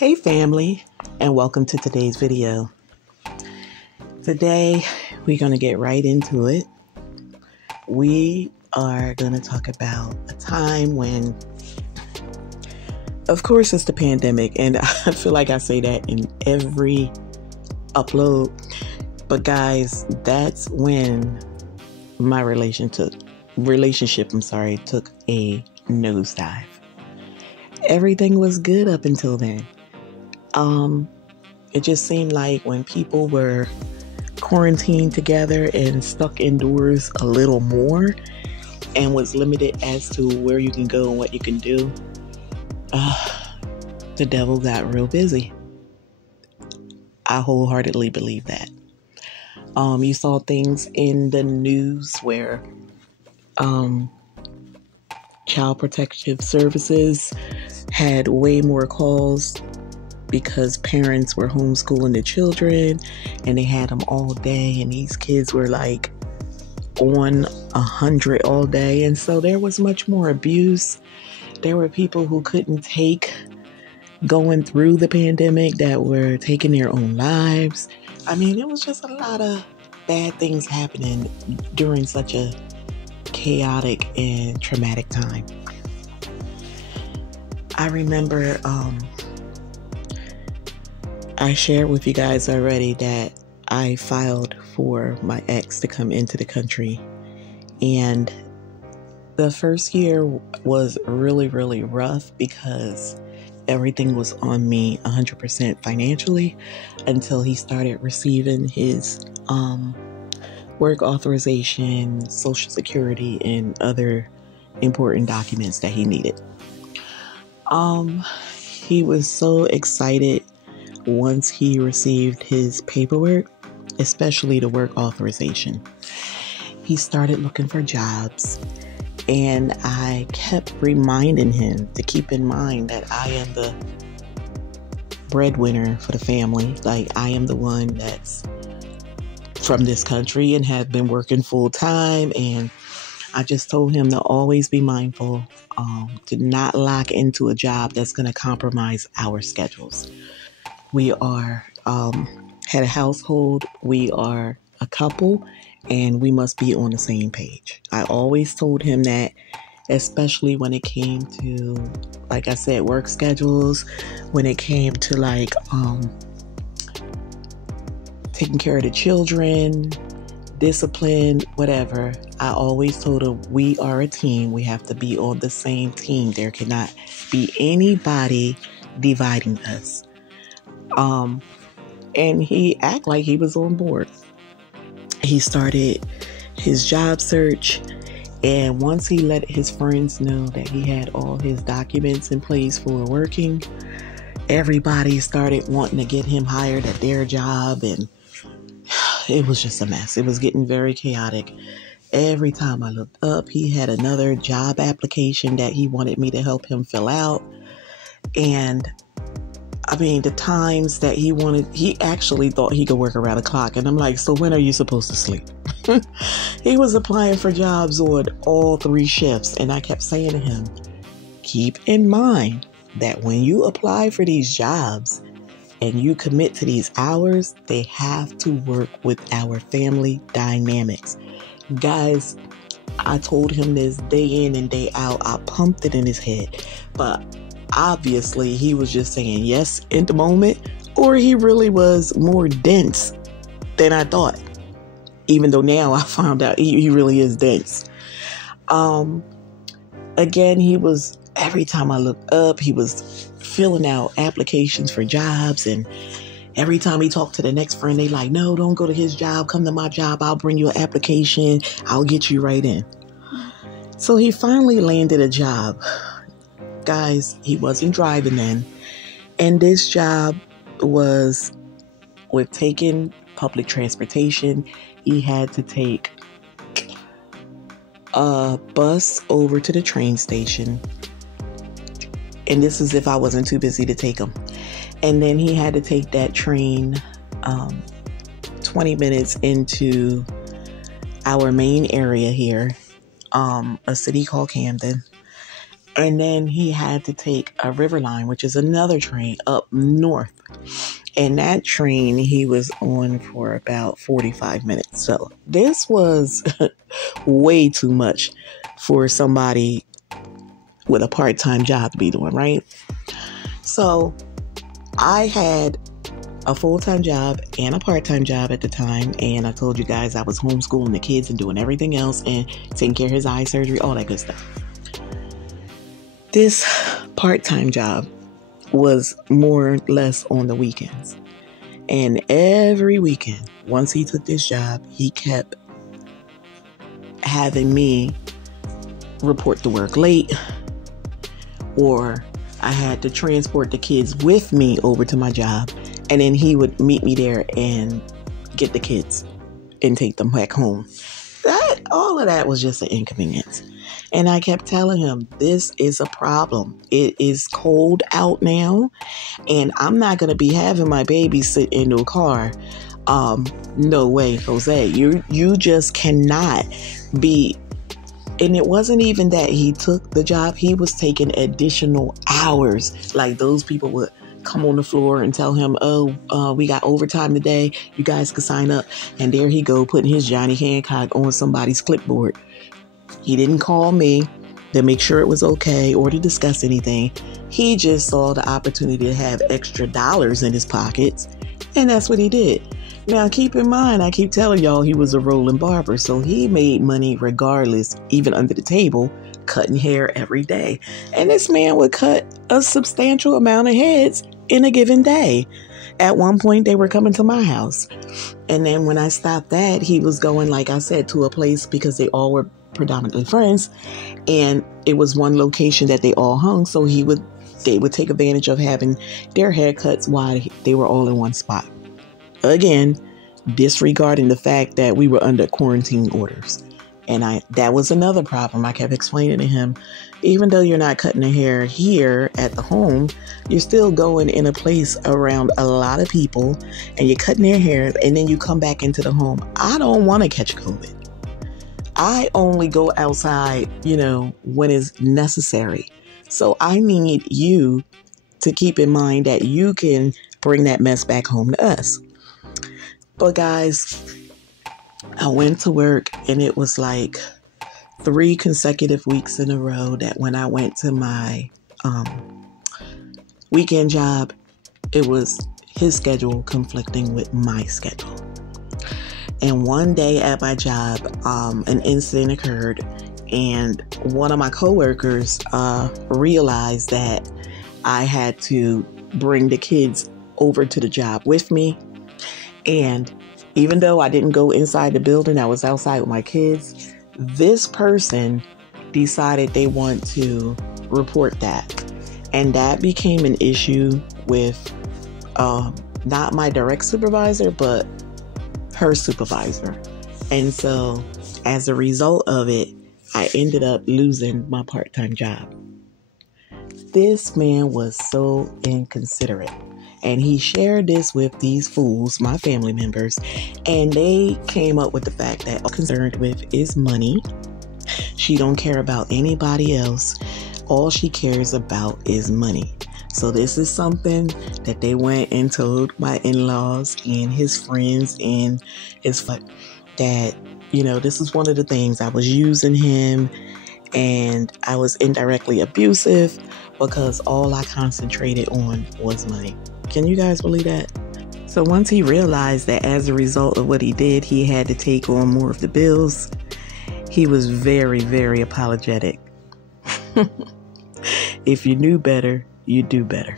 Hey family, and welcome to today's video. Today we're going to get right into it. We are going to talk about a time when, of course, it's the pandemic, and I feel like I say that in every upload, but guys, that's when my relationship took a nosedive. Everything was good up until then. It just seemed like when people were quarantined together and stuck indoors a little more and was limited as to where you can go and what you can do, the devil got real busy. I wholeheartedly believe that. You saw things in the news where Child Protective Services had way more calls because parents were homeschooling the children and they had them all day, and these kids were like on 100 all day, and so there was much more abuse. There were people who couldn't take going through the pandemic that were taking their own lives. I mean, it was just a lot of bad things happening during such a chaotic and traumatic time. I remember I shared with you guys already that I filed for my ex to come into the country, and the first year was really, really rough because everything was on me 100% financially until he started receiving his work authorization, Social Security, and other important documents that he needed. He was so excited once he received his paperwork, especially the work authorization. He started looking for jobs, and I kept reminding him to keep in mind that I am the breadwinner for the family. Like, I am the one that's from this country and have been working full time, and I just told him to always be mindful, to not lock into a job that's going to compromise our schedules. We are had a household, we are a couple, and we must be on the same page. I always told him that, especially when it came to, like I said, work schedules, when it came to like taking care of the children, discipline, whatever. I always told him we are a team. We have to be on the same team. There cannot be anybody dividing us. And he acted like he was on board. He started his job search, and once he let his friends know that he had all his documents in place for working, everybody started wanting to get him hired at their job, and it was just a mess. It was getting very chaotic. Every time I looked up, he had another job application that he wanted me to help him fill out. And I mean, the times that he actually thought he could work around the clock. And I'm like, so when are you supposed to sleep? He was applying for jobs on all 3 shifts. And I kept saying to him, keep in mind that when you apply for these jobs and you commit to these hours, they have to work with our family dynamics. Guys, I told him this day in and day out. I pumped it in his head. But obviously, he was just saying yes in the moment, or he really was more dense than I thought. Even though now I found out he really is dense. Again, every time I looked up, he was filling out applications for jobs, and every time he talked to the next friend, they like, no, don't go to his job, come to my job, I'll bring you an application, I'll get you right in. So he finally landed a job. Guys, he wasn't driving then, and this job was with taking public transportation. He had to take a bus over to the train station, and this is if I wasn't too busy to take him. And then he had to take that train 20 minutes into our main area here, a city called Camden. And then he had to take a river line, which is another train up north. And that train he was on for about 45 minutes. So this was way too much for somebody with a part-time job to be doing, right? So I had a full-time job and a part-time job at the time. And I told you guys I was homeschooling the kids and doing everything else and taking care of his eye surgery, all that good stuff. This part-time job was more or less on the weekends. And every weekend, once he took this job, he kept having me report to work late, or I had to transport the kids with me over to my job, and then he would meet me there and get the kids and take them back home. All of that was just an inconvenience. And I kept telling him, this is a problem. It is cold out now, and I'm not going to be having my baby sit in a car. No way, Jose. You just cannot be. And it wasn't even that he took the job. He was taking additional hours. Like, those people would come on the floor and tell him, we got overtime today. You guys can sign up. And there he go, putting his Johnny Hancock on somebody's clipboard. He didn't call me to make sure it was okay or to discuss anything. He just saw the opportunity to have extra dollars in his pockets, and that's what he did. Now, keep in mind, I keep telling y'all he was a rolling barber, so he made money regardless, even under the table, cutting hair every day. And this man would cut a substantial amount of heads in a given day. At one point, they were coming to my house. And then when I stopped that, he was going, like I said, to a place because they all were predominantly friends, and it was one location that they all hung, so they would take advantage of having their haircuts while they were all in one spot. Again, disregarding the fact that we were under quarantine orders. And that was another problem. I kept explaining to him, even though you're not cutting the hair here at the home, you're still going in a place around a lot of people and you're cutting their hair, and then you come back into the home. I don't want to catch COVID. I only go outside, when it's necessary. So I need you to keep in mind that you can bring that mess back home to us. But guys, I went to work, and it was like 3 consecutive weeks in a row that when I went to my weekend job, it was his schedule conflicting with my schedule. And one day at my job, an incident occurred, and one of my coworkers realized that I had to bring the kids over to the job with me. And even though I didn't go inside the building, I was outside with my kids, this person decided they want to report that. And that became an issue with not my direct supervisor, but her supervisor. And so as a result of it, I ended up losing my part-time job. This man was so inconsiderate, and he shared this with these fools, my family members, and they came up with the fact that all concerned with is money. She don't care about anybody else. All she cares about is money. So this is something that they went and told my in-laws and his friends and his that, this is one of the things. I was using him, and I was indirectly abusive because all I concentrated on was money. Can you guys believe that? So once he realized that as a result of what he did, he had to take on more of the bills, he was very, very apologetic. If you knew better, you do better.